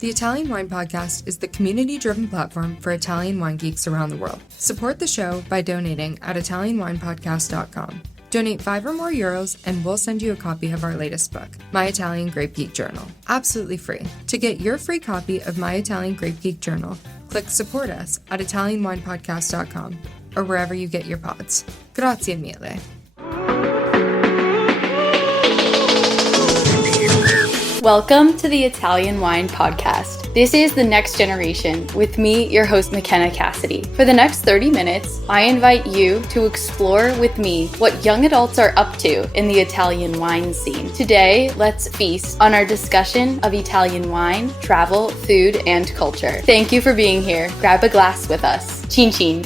The Italian Wine Podcast is the community-driven platform for Italian wine geeks around the world. Support the show by donating at ItalianWinepodcast.com. Donate €5 or more and we'll send you a copy of our latest book, My Italian Grape Geek Journal, absolutely free. To get your free copy of My Italian Grape Geek Journal, click Support Us at ItalianWinepodcast.com or wherever you get your pods. Grazie mille. Welcome to the Italian Wine Podcast. This is the next generation with me, your host, Mckenna Cassidy. For the next 30 minutes, I invite you to explore with me what young adults are up to in the Italian wine scene. Today, let's feast on our discussion of Italian wine, travel, food, and culture. Thank you for being here. Grab a glass with us. Chin chin.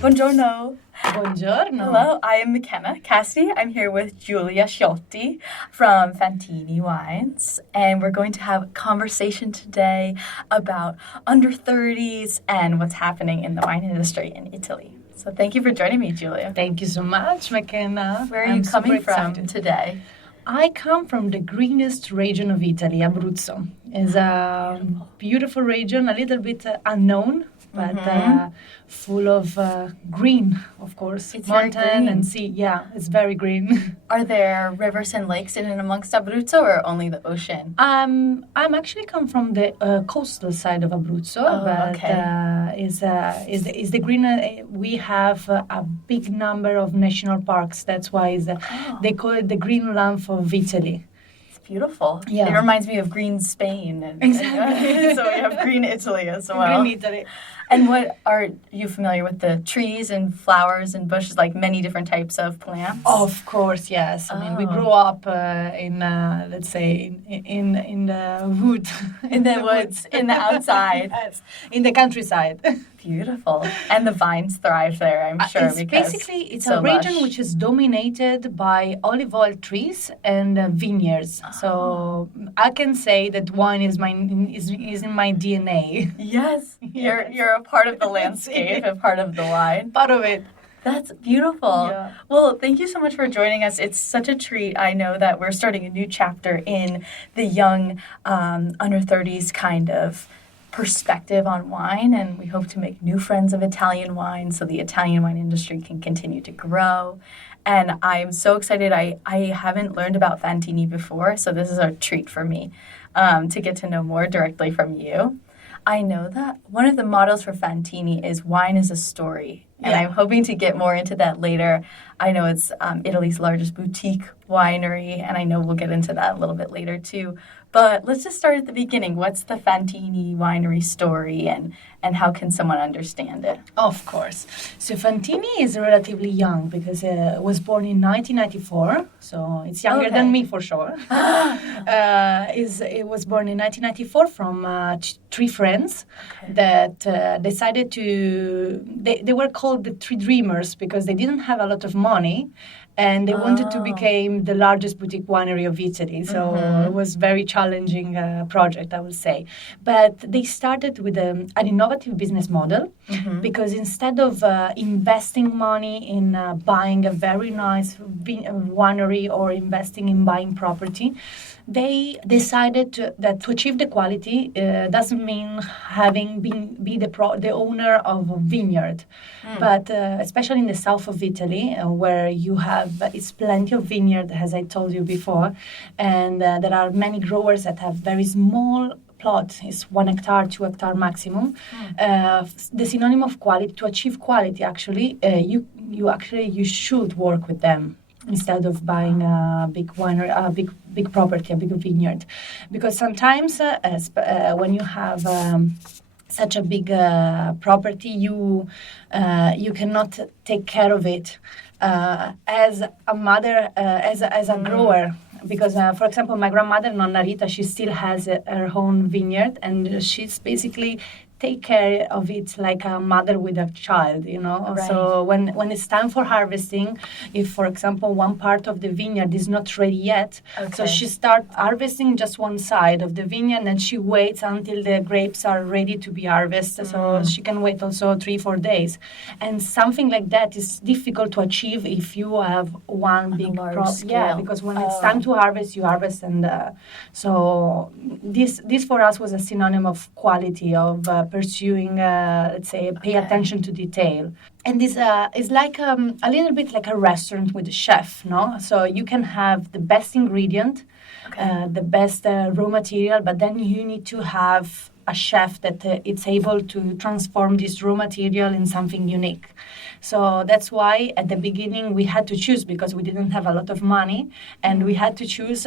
Buongiorno. Buongiorno. Hello, I am Mckenna Cassidy. I'm here with Giulia Sciotti from Fantini Wines, and we're going to have a conversation today about under 30s and what's happening in the wine industry in Italy. So thank you for joining me, Giulia. Thank you so much, Mckenna. Where are you coming from today? I come from the greenest region of Italy, Abruzzo. It's a beautiful region, a little bit unknown, but full of green, of course. It's mountain and sea. Yeah, it's very green. Are there rivers and lakes in and amongst Abruzzo, or only the ocean? I'm actually come from the coastal side of Abruzzo, is the green. We have a big number of national parks. That's why they call it the green lamp of Italy. Beautiful. Yeah. It reminds me of green Spain. Exactly. So we have green Italy as well. Green Italy. And what are you familiar with the trees and flowers and bushes, like many different types of plants? Of course, yes. I mean, we grew up in, let's say, in the wood. In the woods, in the outside. Yes, in the countryside. Beautiful. And the vines thrive there, I'm sure. It's a region which is dominated by olive oil trees and vineyards. So I can say that wine is in my DNA. Yes. You're a part of the landscape, a part of the wine. Part of it. That's beautiful. Yeah. Well, thank you so much for joining us. It's such a treat. I know that we're starting a new chapter in the young, under 30s kind of perspective on wine, and we hope to make new friends of Italian wine so the Italian wine industry can continue to grow. And I'm so excited. I haven't learned about Fantini before, so this is a treat for me to get to know more directly from you. I know that one of the models for Fantini is wine is a story, and I'm hoping to get more into that later. I know it's Italy's largest boutique winery, and I know we'll get into that a little bit later too. But let's just start at the beginning. What's the Fantini winery story, and how can someone understand it? Of course. So Fantini is relatively young because it was born in 1994, so it's younger than me for sure. It was born in 1994 from three friends that decided to... They were called the Three Dreamers because they didn't have a lot of money, and they wanted to become the largest boutique winery of Italy. So it was a very challenging project, I would say. But they started with an innovative business model because instead of investing money in buying a very nice winery or investing in buying property, they decided that to achieve the quality doesn't mean be the owner of a vineyard, but especially in the south of Italy, where you have it's plenty of vineyard, as I told you before, and there are many growers that have very small plot, is 1 hectare, 2 hectare maximum. The synonym of quality, to achieve quality, actually, you should work with them instead of buying a big winery, big property, a big vineyard, because sometimes when you have such a big property, you cannot take care of it as a mother, as a grower. Because, for example, my grandmother, Nonna Rita, she still has her own vineyard, and she's basically take care of it like a mother with a child, you know. Right. So when it's time for harvesting, if, for example, one part of the vineyard is not ready yet, so she starts harvesting just one side of the vineyard, and then she waits until the grapes are ready to be harvested. So she can wait also 3-4 days. And something like that is difficult to achieve if you have one big crop. Yeah, because when it's time to harvest, you harvest. And so this for us was a synonym of quality, of pursuing, let's say, pay attention to detail. And this is like a little bit like a restaurant with a chef, no? So you can have the best ingredient, the best raw material, but then you need to have a chef that it's able to transform this raw material in something unique. So that's why at the beginning we had to choose, because we didn't have a lot of money, and we had to choose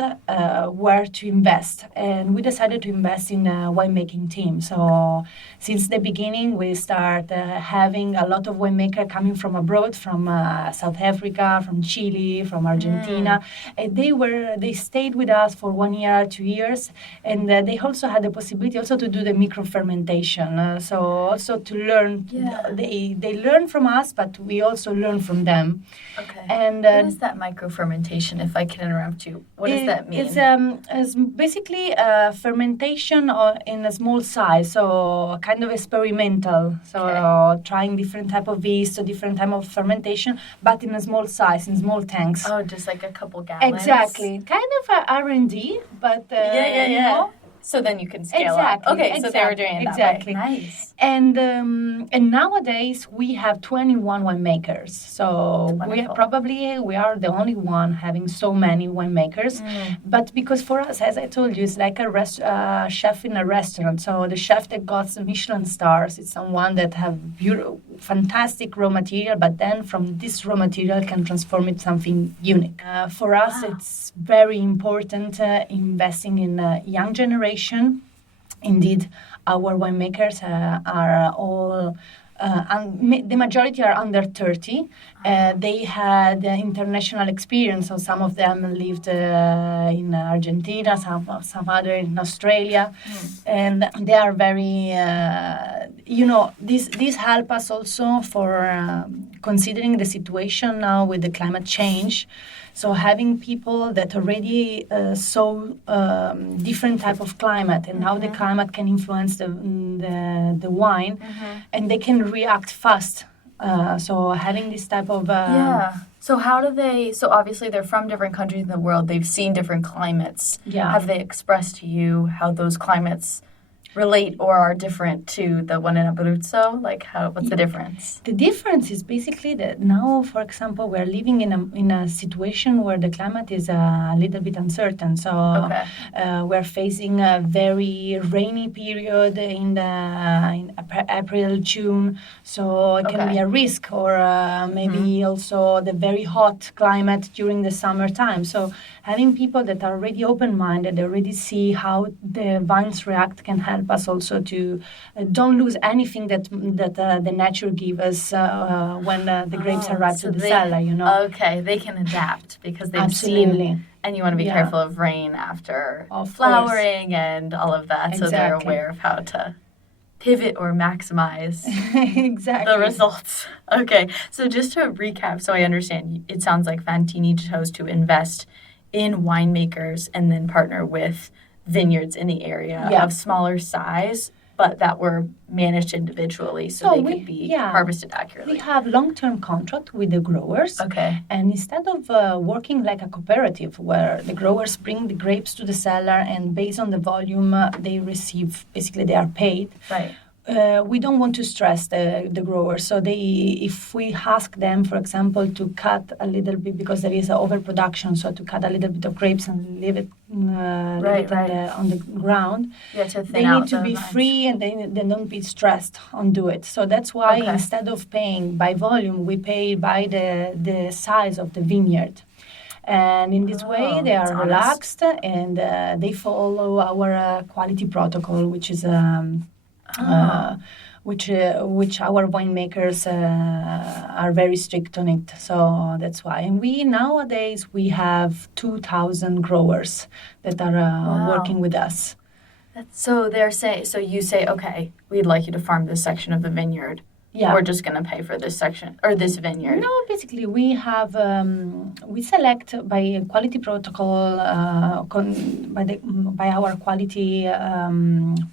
where to invest. And we decided to invest in a winemaking team. So since the beginning, we started having a lot of winemakers coming from abroad, from South Africa, from Chile, from Argentina. And they stayed with us for 1 year, 2 years, and they also had the possibility also to do the micro fermentation. So also to learn, they learn from us, but we also learn from them. Okay. And what is that micro fermentation, if I can interrupt you? What does that mean? It's basically fermentation in a small size, so kind of experimental. So trying different type of yeast, so different type of fermentation, but in a small size, in small tanks. Oh, just like a couple gallons. Exactly, kind of R&D, but you know. So then you can scale up. Okay, so they were doing it that way. Nice. And nowadays we have 21 winemakers. So we are the only one having so many winemakers. But because for us, as I told you, it's like a chef in a restaurant. So the chef that got the Michelin stars, it's someone that have fantastic raw material, but then from this raw material can transform it something unique. For us, it's very important investing in young generation. Indeed, our winemakers are all, the majority are under 30. They had international experience, so some of them lived in Argentina, some other in Australia, and they are very, this help us also for considering the situation now with the climate change. So having people that already saw different type of climate and how the climate can influence the wine, and they can react fast. So having this type of So how do they? So obviously they're from different countries in the world. They've seen different climates. Yeah. Have they expressed to you how those climates relate or are different to the one in Abruzzo? Like, what's the difference? The difference is basically that now, for example, we're living in a situation where the climate is a little bit uncertain. So we're facing a very rainy period in April, June. So it can be a risk, or maybe also the very hot climate during the summertime. So having people that are already open-minded, already see how the vines react, can help us also to don't lose anything that the nature gives us when the grapes arrive to the cellar, you know. Okay, they can adapt because they've Absolutely. seen, and you want to be careful of rain after Of flowering and all of that, so they're Exactly. aware of how to pivot or maximize Exactly. the results. Okay, so just to recap, so I understand, it sounds like Fantini chose to invest in winemakers and then partner with vineyards in the area of smaller size, but that were managed individually so they could be harvested accurately. We have long-term contract with the growers. Okay. And instead of working like a cooperative where the growers bring the grapes to the cellar and based on the volume they receive, basically they are paid. Right. We don't want to stress the growers. So if we ask them, for example, to cut a little bit because there is overproduction, so to cut a little bit of grapes and leave it, on the ground, they need to be free and they don't be stressed on do it. So that's why instead of paying by volume, we pay by the size of the vineyard. And in this way, they are relaxed and they follow our quality protocol, which is which our winemakers are very strict on it. So that's why. And nowadays we have 2,000 growers that are working with us. So you say, okay, we'd like you to farm this section of the vineyard. Yeah. We're just going to pay for this section or this vineyard. No, basically we have we select by quality protocol by our quality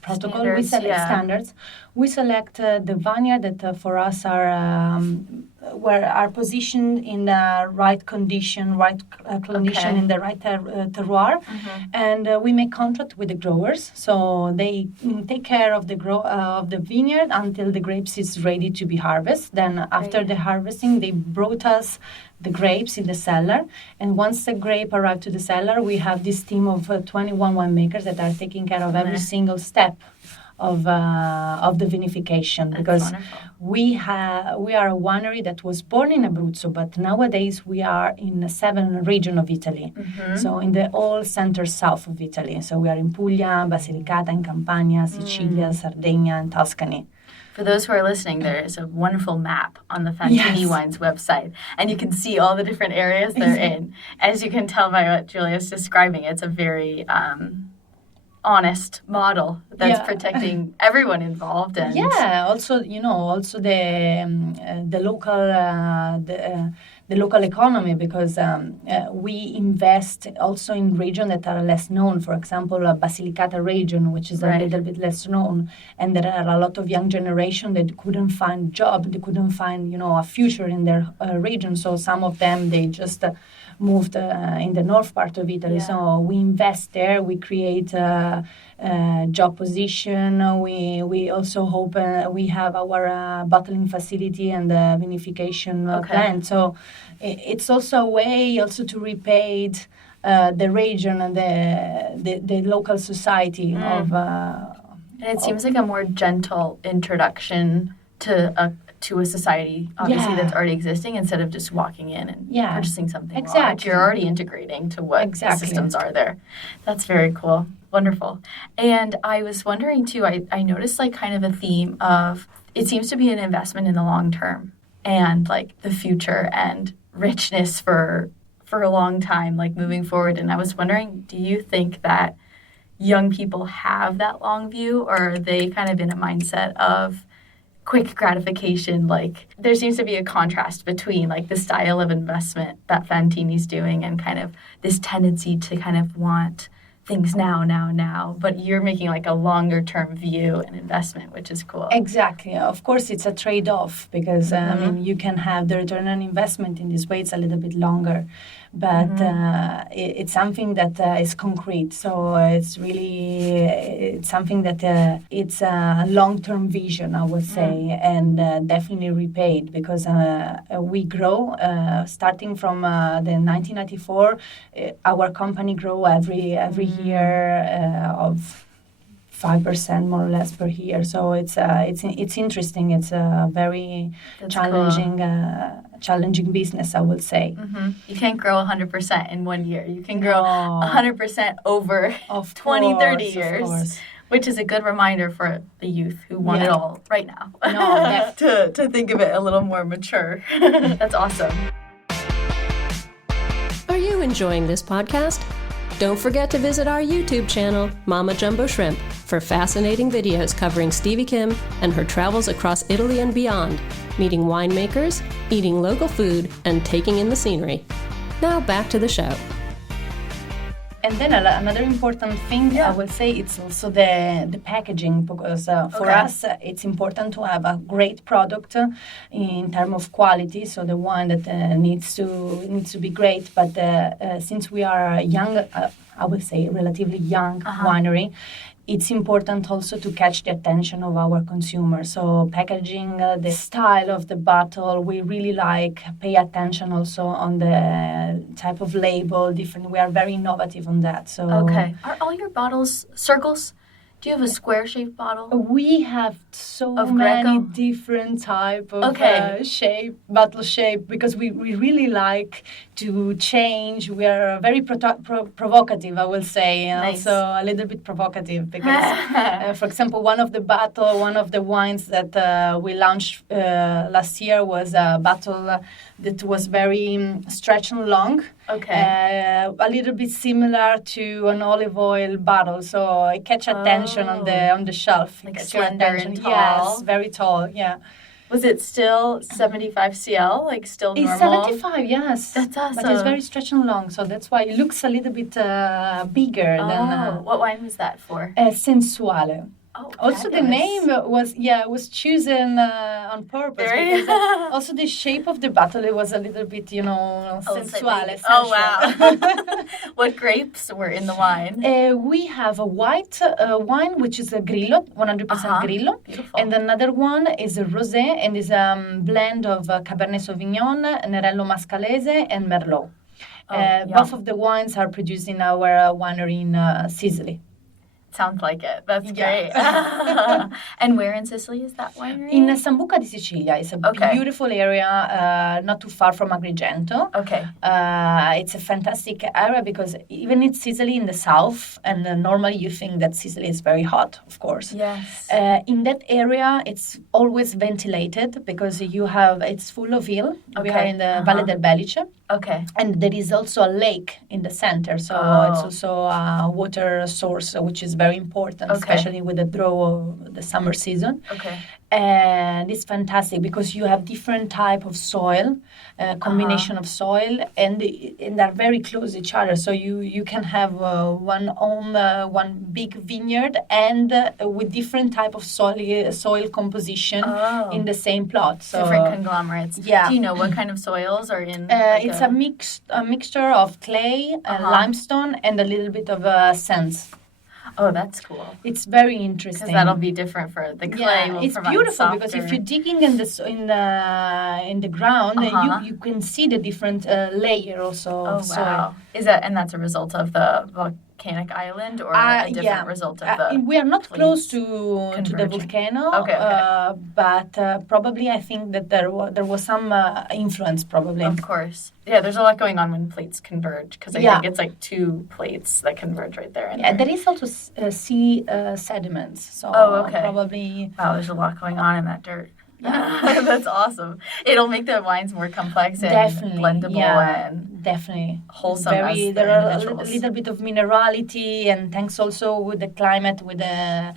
protocol. Standards, we select standards. We select the vineyard that for us are positioned in the right condition, in the right terroir, and we make contract with the growers. So they take care of the vineyard until the grapes is ready to be harvested. Then after the harvesting, they brought us the grapes in the cellar, and once the grape arrived to the cellar, we have this team of 21 winemakers that are taking care of every single step of the vinification. That's because wonderful. we are a winery that was born in Abruzzo, but nowadays we are in 7 regions of Italy. So in the all center south of Italy. So we are in Puglia, Basilicata, in Campania, Sicilia, Sardinia, and Tuscany. For those who are listening, there is a wonderful map on the Fantini Wines website, and you can see all the different areas they're in. As you can tell by what Giulia's describing, it's a very honest model that's protecting everyone involved. And also the local economy, because we invest also in regions that are less known. For example, Basilicata region, which is a little bit less known, and there are a lot of young generation that couldn't find job, they couldn't find a future in their region. So some of them they just moved in the north part of Italy. So we invest there. We create job position. We also hope we have our bottling facility and the vinification plant. So it's also a way also to repay the region and the local society of. And it seems like a more gentle introduction to a society, obviously, that's already existing, instead of just walking in and purchasing something large. You're already integrating to what the systems are there. That's very cool. Wonderful. And I was wondering, too, I noticed, like, kind of a theme of, it seems to be an investment in the long term and, like, the future and richness for a long time, like, moving forward. And I was wondering, do you think that young people have that long view, or are they kind of in a mindset of quick gratification? Like, there seems to be a contrast between, like, the style of investment that Fantini's doing and kind of this tendency to kind of want things now, but you're making like a longer term view and investment, which is cool. Exactly. Of course, it's a trade-off, because you can have the return on investment in this way. It's a little bit longer, but it's something that is concrete. So it's something that it's a long-term vision, I would say, and definitely repaid, because we grow starting from the 1994. Our company grow every year of 5% more or less per year. So it's interesting. It's a very challenging business, I would say. You can't grow 100% in 1 year. You can grow 100% over 20-30 years, which is a good reminder for the youth who want it all right now. to think of it a little more mature. That's awesome. Are you enjoying this podcast? Don't forget to visit our YouTube channel, Mama Jumbo Shrimp, for fascinating videos covering Stevie Kim and her travels across Italy and beyond, meeting winemakers, eating local food, and taking in the scenery. Now back to the show. And then another important thing, I would say, it's also the packaging, because for us, it's important to have a great product in terms of quality. So the one that needs to be great. But since we are a young, I would say relatively young winery, it's important also to catch the attention of our consumers. So packaging, the style of the bottle, we really pay attention also on the type of label, different. We are very innovative on that. So are all your bottles circles? Do you have a square-shaped bottle? We have so many different type of bottle shape, because we really like to change. We are very provocative, I will say, and also a little bit provocative, because, for example, one of the wines that we launched last year was a bottle that was very stretch and long. Okay. A little bit similar to an olive oil bottle, so it catch attention on the shelf. Like Catch your slender and attention. tall. Yes, very tall. Yeah. Was it still 75 cl, like still normal? It's 75, yes. That's awesome. But it's very stretch and long, so that's why it looks a little bit bigger than what wine was that for? Sensuale. Oh, Also, the name was chosen on purpose. Because also the shape of the bottle, it was a little bit, sensuale. Oh, wow. What grapes were in the wine? We have a white wine, which is a Grillo, 100% Grillo. Beautiful. And another one is a Rosé, and is a blend of Cabernet Sauvignon, Nerello Mascalese, and Merlot. Both of the wines are produced in our winery in Sicily. Sounds like it. That's great. And where in Sicily is that winery? In Sambuca di Sicilia. It's a beautiful area, not too far from Agrigento. Okay. It's a fantastic area because even in Sicily in the south, and normally you think that Sicily is very hot, of course. Yes. In that area, it's always ventilated because it's full of hill. We are in the Valle del Belice. Okay. And there is also a lake in the center, so it's also a water source, which is very important, especially with the draw of the summer season. Okay. And it's fantastic because you have different type of soil, combination of soil, and they're very close to each other. So you can have one big vineyard and with different type of soil composition in the same plot. So different conglomerates. Yeah. Do you know what kind of soils are in? It's a mixture of clay, limestone, and a little bit of sands. Oh, that's cool. It's very interesting. Because that'll be different for the clay. Yeah, it's beautiful because if you're digging in the ground, you can see the different layer also of soil. Wow. That's a result of the volcanic island or a different result of the we are not close to the volcano. Okay. But probably I think that there was some influence probably. Of course. Yeah, there's a lot going on when plates converge because I think it's like two plates that converge right there. There is also sea sediments. So probably. Wow, there's a lot going on in that dirt. That's awesome. It'll make the wines more complex and blendable and definitely wholesome. There are a little bit of minerality, and thanks also with the climate, with the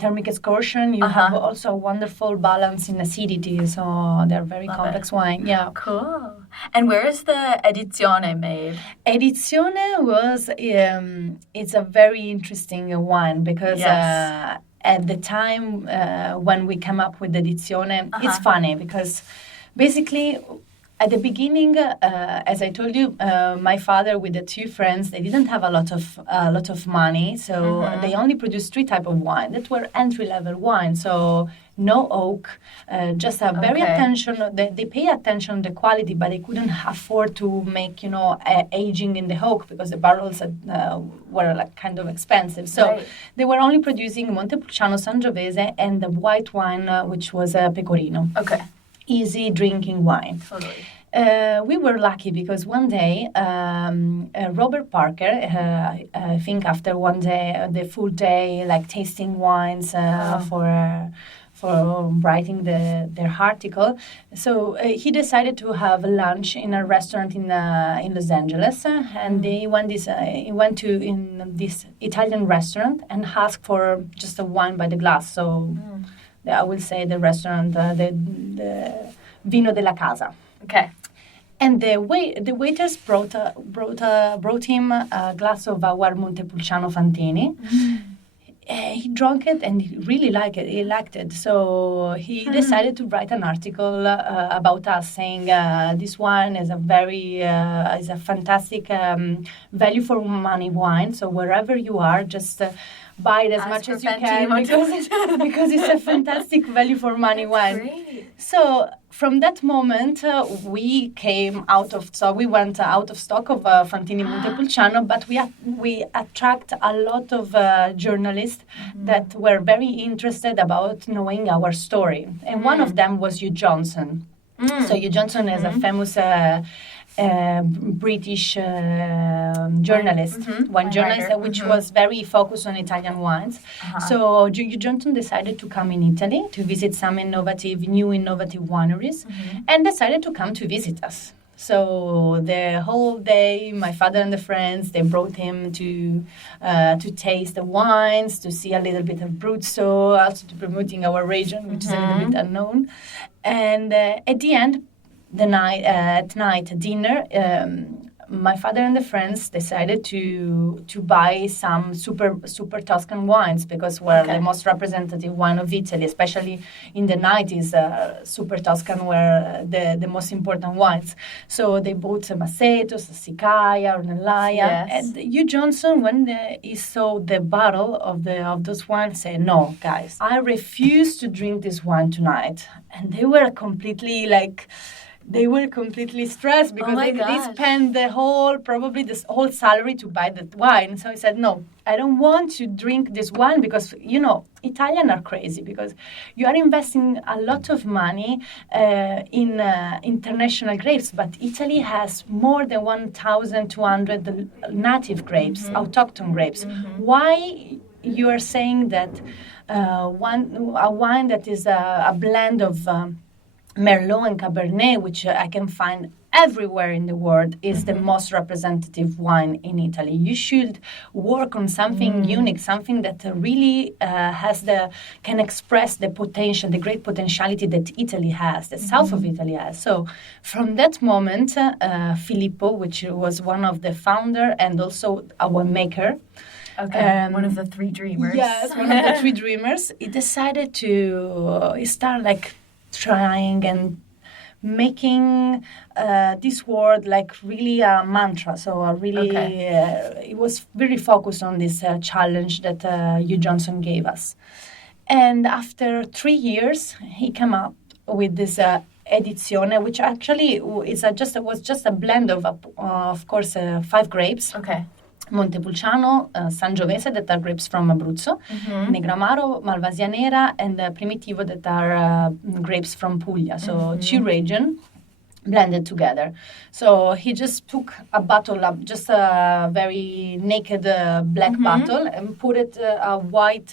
thermic excursion, you have also a wonderful balance in acidity. So they're very complex wine. Yeah. Cool. And where is the Edizione made? Edizione it's a very interesting wine because at the time when we came up with Edizione, it's funny because basically at the beginning, as I told you, my father with the two friends, they didn't have a lot of money, so they only produced 3 types of wine that were entry-level wine. So no oak, just a very attention. They pay attention to the quality, but they couldn't afford to make aging in the oak because the barrels were like kind of expensive. So they were only producing Montepulciano Sangiovese and the white wine, which was Pecorino. Okay. Easy drinking wine. Totally. We were lucky because one day Robert Parker, I think after one day, the full day, like tasting wines for writing their article, so he decided to have lunch in a restaurant in Los Angeles, and he went to this Italian restaurant and asked for just a wine by the glass. So. I will say the restaurant, the Vino della Casa. Okay. And the waiters brought him a glass of our Montepulciano Fantini. He drank it and he really liked it. He liked it, so he decided to write an article about us, saying this wine is a fantastic value for money wine. So wherever you are, just buy it as much as you can because it's a fantastic value for money wine. Great. So from that moment, we went out of stock of Fantini Montepulciano, but we attract a lot of journalists that were very interested about knowing our story. And one of them was Hugh Johnson. So Hugh Johnson is a famous British journalist, wine journalist, which was very focused on Italian wines. So Hugh Johnson decided to come in Italy to visit some new innovative wineries, and decided to come to visit us. So the whole day, my father and the friends, they brought him to taste the wines, to see a little bit of Abruzzo, also to promoting our region, which is a little bit unknown. And at the end, at night dinner, my father and the friends decided to buy some super Tuscan wines because were the most representative wine of Italy, especially in the 90s. Super Tuscan were the most important wines. So they bought some Acetos, Sicaia, Ornellaia. And Hugh Johnson, when he saw the bottle of those wines, said, "No, guys, I refuse to drink this wine tonight." And they were completely stressed because they spent probably this whole salary to buy that wine. So he said, "No, I don't want to drink this wine because, Italians are crazy because you are investing a lot of money in international grapes, but Italy has more than 1,200 native grapes, autochthon grapes. Why you are saying that a wine that is a blend of Merlot and Cabernet, which I can find everywhere in the world, is the most representative wine in Italy. You should work on something unique, something that really can express the potential, the great potentiality that Italy has, the south of Italy has." So from that moment, Filippo, which was one of the founder and also a winemaker, one of the three dreamers. Yes, one of the three dreamers. He decided to start trying and making this word really a mantra. So it was very focused on this challenge that Hugh Johnson gave us. And after 3 years, he came up with this edizione, which actually was just a blend of course, 5 grapes. Montepulciano, Sangiovese, that are grapes from Abruzzo, Negramaro, Malvasia Nera, and Primitivo, that are grapes from Puglia. So 2 regions blended together. So he just took a bottle, just a very naked black bottle, and put it a white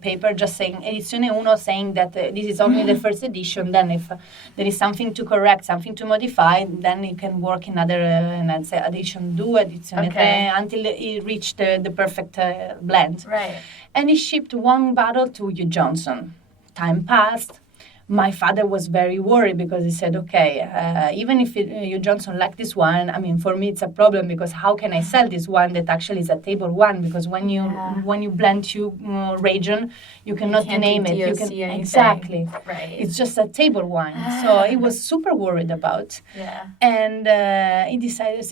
paper just saying Edizione 1, saying that this is only the first edition. Then if there is something to correct, something to modify, then you can work in other, edition 2, edizione 3, until he reached the perfect blend. Right. And he shipped 1 bottle to Hugh Johnson. Time passed. My father was very worried because he said, even if Hugh Johnson liked this wine, for me it's a problem because how can I sell this wine that actually is a table wine? Because when you blend 2 region, you cannot name it. You can exactly. Right. It's just a table wine. So he was super worried about. Yeah. And he said,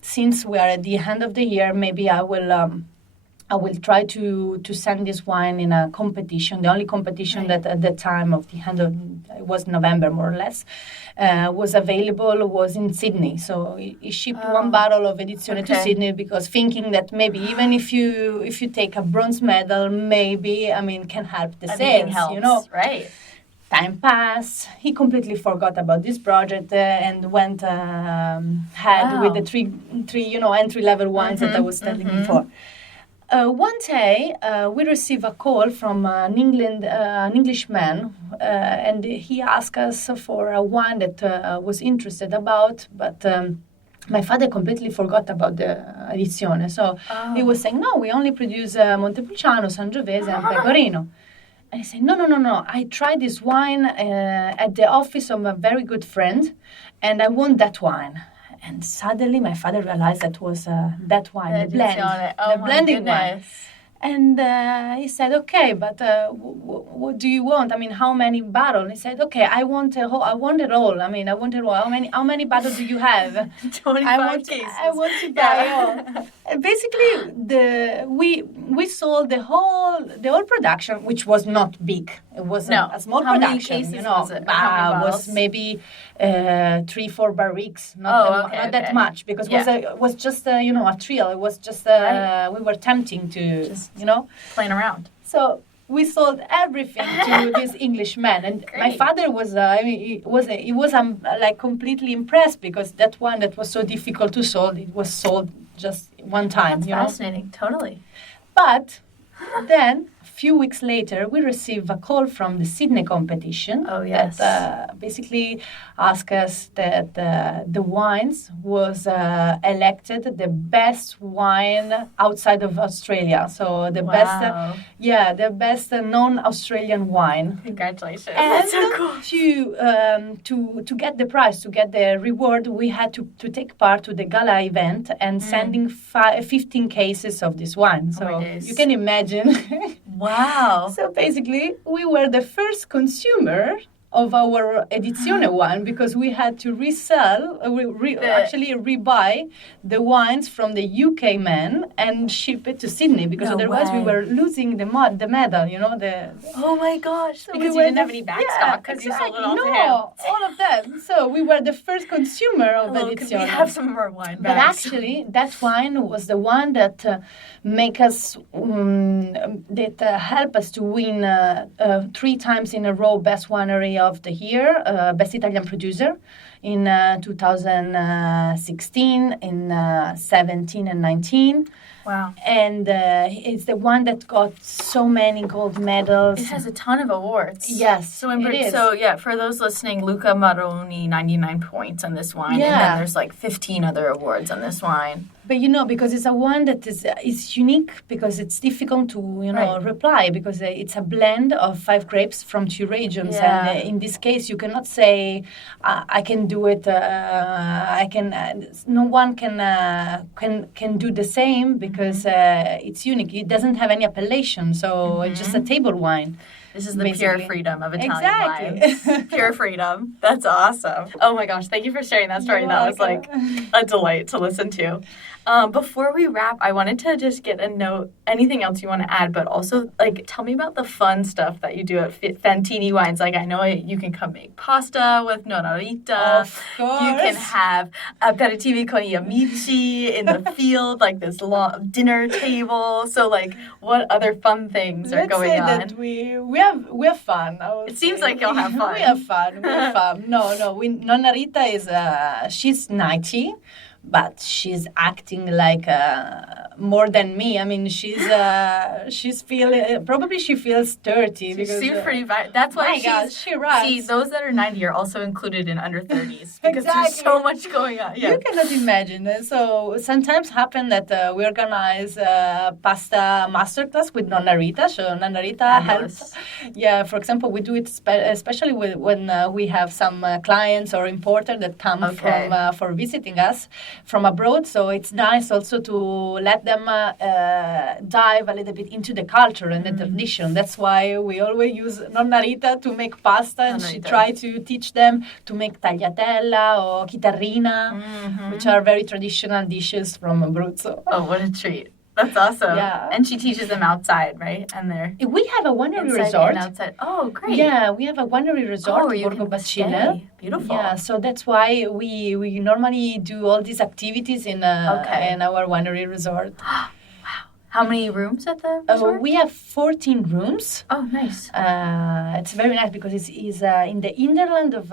since we are at the end of the year, maybe I will try to send this wine in a competition. The only competition that at the time of the end of, it was November more or less, was available was in Sydney. So he shipped 1 bottle of Edizione to Sydney because thinking that maybe even if you take a bronze medal, maybe, can help the sales, helps, right. Time passed. He completely forgot about this project and went ahead with the three entry-level wines that I was telling before. One day, we received a call from an Englishman, and he asked us for a wine that was interested about, but my father completely forgot about the edizione. So he was saying, "No, we only produce Montepulciano, Sangiovese, and Pecorino." And I said, No. I tried this wine at the office of a very good friend, and I want that wine. And suddenly my father realized that was that wine, the blend, the blending wine. And he said, but what do you want? How many bottles? He said, I want it all. I want it all. How many bottles do you have? 25 cases. I want to buy all. And basically, we sold the whole production, which was not big. It was a small How production. Many cases was it? Was maybe 3-4 barriques, not that much, because it was just a thrill. It was just we were tempting to just playing around. So we sold everything to this Englishman, and my father was he was completely impressed because that one that was so difficult to sold, it was sold just one time. That's fascinating. Totally. But then few weeks later, we received a call from the Sydney competition. Oh, yes. That basically asked us that the wines was elected the best wine outside of Australia. So the best non-Australian wine. Congratulations. And That's so cool. to get the prize, to get the reward, we had to take part to the gala event and sending 15 cases of this wine. So you can imagine. Wow. So basically, we were the first consumer of our Edizione wine because we had to resell, actually rebuy the wines from the UK men and ship it to Sydney because otherwise we were losing the medal, you know. Oh my gosh. So because you didn't have any backstock because you sold it all to him. All of them. So we were the first consumer of Edizione. We have some more wine bags. But actually, that wine was the one that make us, that help us to win 3 times in a row Best Winery of the Year, Best Italian Producer in 2016, in 17 and 19. Wow. And it's the one that got so many gold medals. It has a ton of awards. Yes, So for those listening, Luca Maroni, 99 points on this wine. Yeah. And then there's like 15 other awards on this wine. But because it's a one that is unique because it's difficult to reply because it's a blend of 5 grapes from 2 regions, and in this case you cannot say I can do it. I can. No one can do the same because it's unique. It doesn't have any appellation, so it's just a table wine. This is the basically. pure freedom of Italian wines. Pure freedom. That's awesome. Oh my gosh, thank you for sharing that story. That was like a delight to listen to. Before we wrap, I wanted to just get a note, anything else you want to add, but also like tell me about the fun stuff that you do at Fantini Wines. Like I know you can come make pasta with Nonna Rita. Of course. You can have aperitivi con gli amici in the field, like this long dinner table. So like what other fun things are going on? Let's say that we have fun. It seems like you'll have fun. We have fun. No. Nonna Rita is she's 90. But she's acting like more than me. I mean, she feels 30. She seems pretty vibrant. That's why she runs. See, those that are 90 are also included in under 30s because there's so much going on. Yeah. You cannot imagine. So sometimes happen that we organize pasta masterclass with Nonna Rita. So Nonna Rita helps. Yeah, for example, we do it especially when we have some clients or importers that come for visiting us from abroad, so it's nice also to let them dive a little bit into the culture and the tradition. That's why we always use Nonna Rita to make pasta, and she tries to teach them to make tagliatella or chitarrina, which are very traditional dishes from Abruzzo. Oh, what a treat. That's awesome. Yeah. And she teaches them outside, right? And they're we have a winery inside resort. And outside. Oh, great. Yeah, we have a winery resort in Borgo Bacile. Beautiful. Yeah, so that's why we normally do all these activities in our winery resort. Wow. How many rooms at the resort? We have 14 rooms. Oh, nice. It's very nice because it's in the hinterland of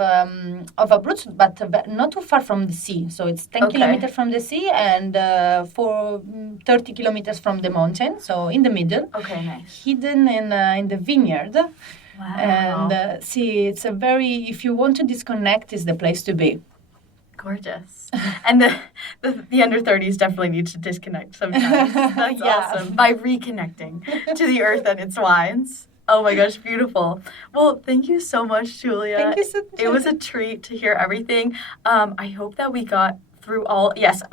Abruzzo, but not too far from the sea. So it's 10 kilometers from the sea and 30 kilometers from the mountain. So in the middle. Okay, nice. Hidden in the vineyard. Wow. And it's if you want to disconnect, it's the place to be. Gorgeous. And the under 30s definitely need to disconnect sometimes. That's awesome. By reconnecting to the earth and its wines. Oh my gosh, beautiful. Well, thank you so much, Giulia. Thank you so much. It was a treat to hear everything. I hope that we got through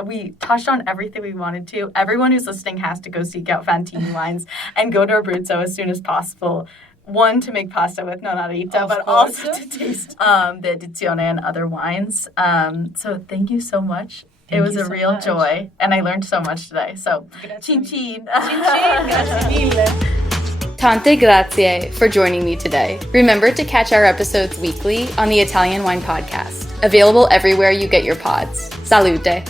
we touched on everything we wanted to. Everyone who's listening has to go seek out Fantini Wines and go to Abruzzo as soon as possible. One, to make pasta with Nonna Rita, but also to taste the Edizione and other wines. So thank you so much. It was a real joy, and I learned so much today. So, cin cin. Cin cin, grazie mille. Tante grazie for joining me today. Remember to catch our episodes weekly on the Italian Wine Podcast, available everywhere you get your pods. Salute!